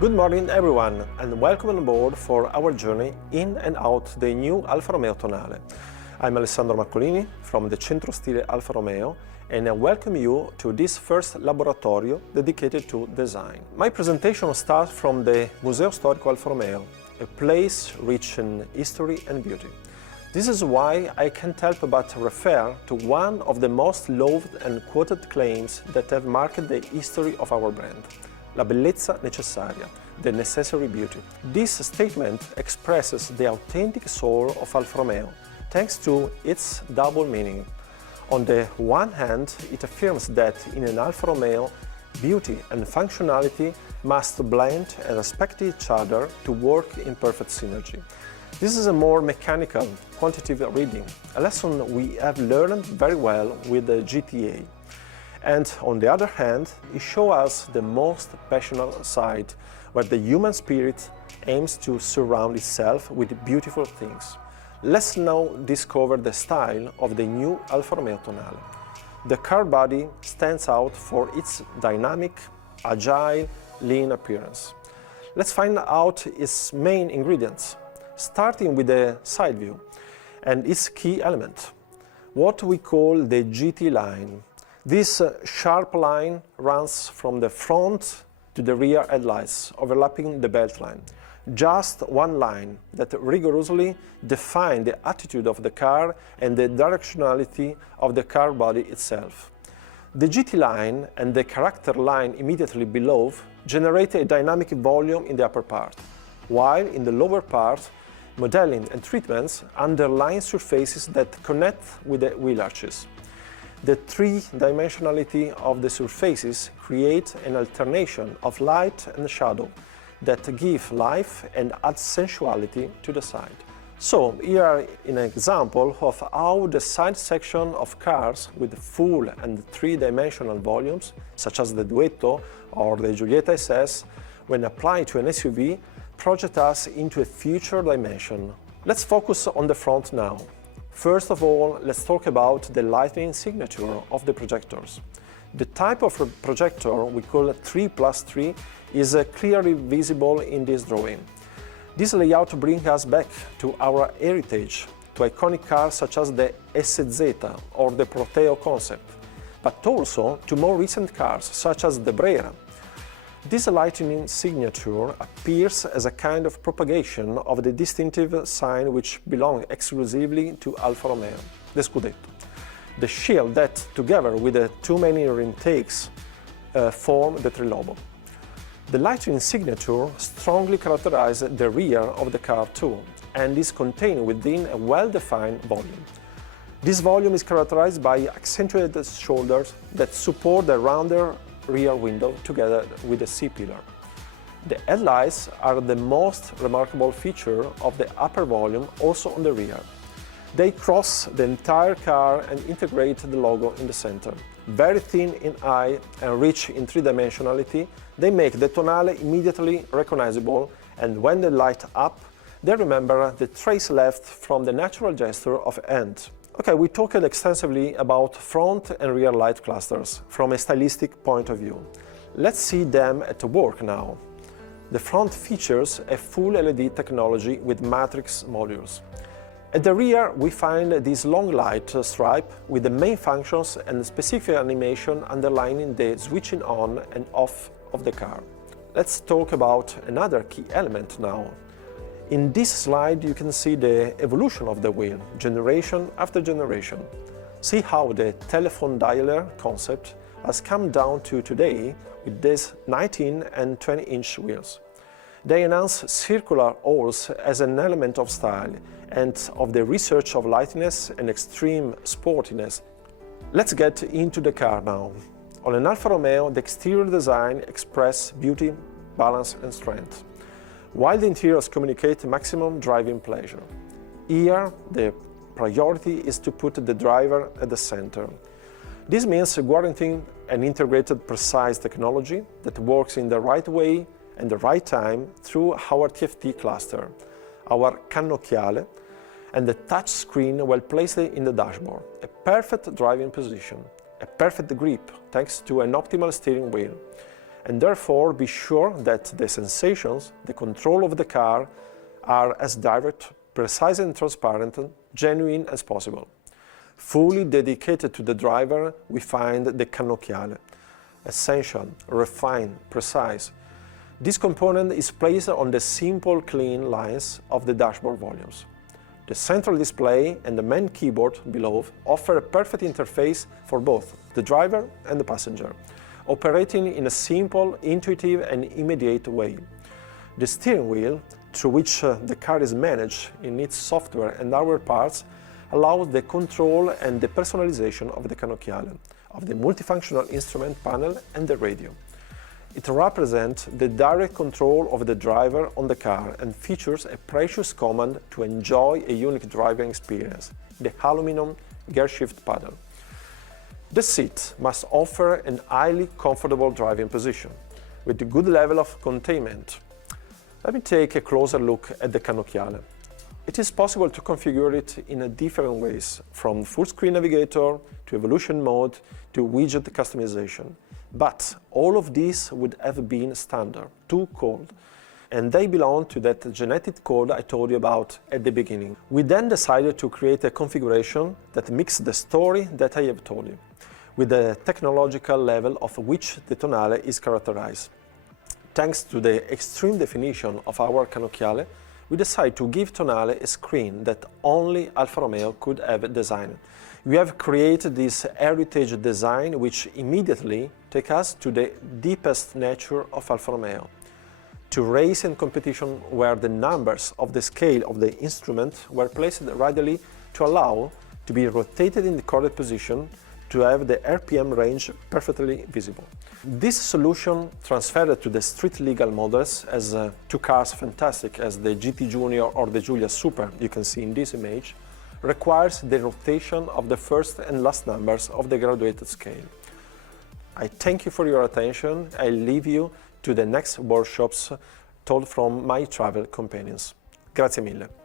Good morning everyone and welcome on board for our journey in and out the new Alfa Romeo Tonale. I'm Alessandro Marcolini from the Centro Stile Alfa Romeo and I welcome you to this first laboratorio dedicated to design. My presentation starts from the Museo Storico Alfa Romeo, a place rich in history and beauty. This is why I can't help but refer to one of the most loved and quoted claims that have marked the history of our brand. La bellezza necessaria, the necessary beauty. This statement expresses the authentic soul of Alfa Romeo, thanks to its double meaning. On the one hand, it affirms that in an Alfa Romeo, beauty and functionality must blend and respect each other to work in perfect synergy. This is a more mechanical, quantitative reading, a lesson we have learned very well with the GTA. And on the other hand, it shows us the most passionate side, where the human spirit aims to surround itself with beautiful things. Let's now discover the style of the new Alfa Romeo Tonale. The car body stands out for its dynamic, agile, lean appearance. Let's find out its main ingredients, starting with the side view and its key element, what we call the GT line. This sharp line runs from the front to the rear headlights, overlapping the belt line. Just one line that rigorously defines the attitude of the car and the directionality of the car body itself. The GT line and the character line immediately below generate a dynamic volume in the upper part, while in the lower part, modeling and treatments underline surfaces that connect with the wheel arches. The three-dimensionality of the surfaces create an alternation of light and shadow that give life and add sensuality to the side. So here is an example of how the side section of cars with full and three-dimensional volumes, such as the Duetto or the Giulietta SS, when applied to an SUV, project us into a future dimension. Let's focus on the front now. First of all, let's talk about the lighting signature of the projectors. The type of projector we call 3+3 is clearly visible in this drawing. This layout brings us back to our heritage, to iconic cars such as the SZ or the Proteo concept, but also to more recent cars such as the Brera. This lightning signature appears as a kind of propagation of the distinctive sign which belongs exclusively to Alfa Romeo, the Scudetto. The shield that, together with the two main intakes, form the trilobo. The lightning signature strongly characterizes the rear of the car too, and is contained within a well-defined volume. This volume is characterized by accentuated shoulders that support the rounder rear window together with the C-pillar. The headlights are the most remarkable feature of the upper volume, also on the rear. They cross the entire car and integrate the logo in the center. Very thin in eye and rich in three-dimensionality, they make the Tonale immediately recognizable, and when they light up, they remember the trace left from the natural gesture of hand. Okay, we talked extensively about front and rear light clusters from a stylistic point of view. Let's see them at work now. The front features a full LED technology with matrix modules. At the rear, we find this long light stripe with the main functions and specific animation underlining the switching on and off of the car. Let's talk about another key element now. In this slide, you can see the evolution of the wheel, generation after generation. See how the telephone dialer concept has come down to today with these 19 and 20-inch wheels. They enhance circular holes as an element of style and of the research of lightness and extreme sportiness. Let's get into the car now. On an Alfa Romeo, the exterior design expresses beauty, balance and strength, while the interiors communicate maximum driving pleasure. Here, the priority is to put the driver at the center. This means guaranteeing an integrated, precise technology that works in the right way and the right time through our TFT cluster, our cannocchiale, and the touch screen well placed in the dashboard. A perfect driving position, a perfect grip thanks to an optimal steering wheel, and therefore be sure that the sensations, the control of the car, are as direct, precise and transparent, genuine as possible. Fully dedicated to the driver, we find the cannocchiale. Essential, refined, precise. This component is placed on the simple, clean lines of the dashboard volumes. The central display and the main keyboard below offer a perfect interface for both the driver and the passenger, operating in a simple, intuitive and immediate way. The steering wheel, through which the car is managed in its software and hardware parts, allows the control and the personalization of the cannocchiale, of the multifunctional instrument panel and the radio. It represents the direct control of the driver on the car and features a precious command to enjoy a unique driving experience, the aluminum gear shift paddle. The seat must offer an highly comfortable driving position, with a good level of containment. Let me take a closer look at the cannocchiale. It is possible to configure it in different ways, from full-screen navigator to evolution mode to widget customization. But all of these would have been standard, too cold, and they belong to that genetic code I told you about at the beginning. We then decided to create a configuration that mixes the story that I have told you with the technological level of which the Tonale is characterized. Thanks to the extreme definition of our cannocchiale, we decided to give Tonale a screen that only Alfa Romeo could have designed. We have created this heritage design which immediately takes us to the deepest nature of Alfa Romeo, to race and competition where the numbers of the scale of the instrument were placed radially to allow to be rotated in the correct position to have the RPM range perfectly visible. This solution transferred to the street legal models as two cars fantastic as the GT Junior or the Giulia Super you can see in this image, requires the rotation of the first and last numbers of the graduated scale. I thank you for your attention. I leave you to the next workshops told from my travel companions. Grazie mille.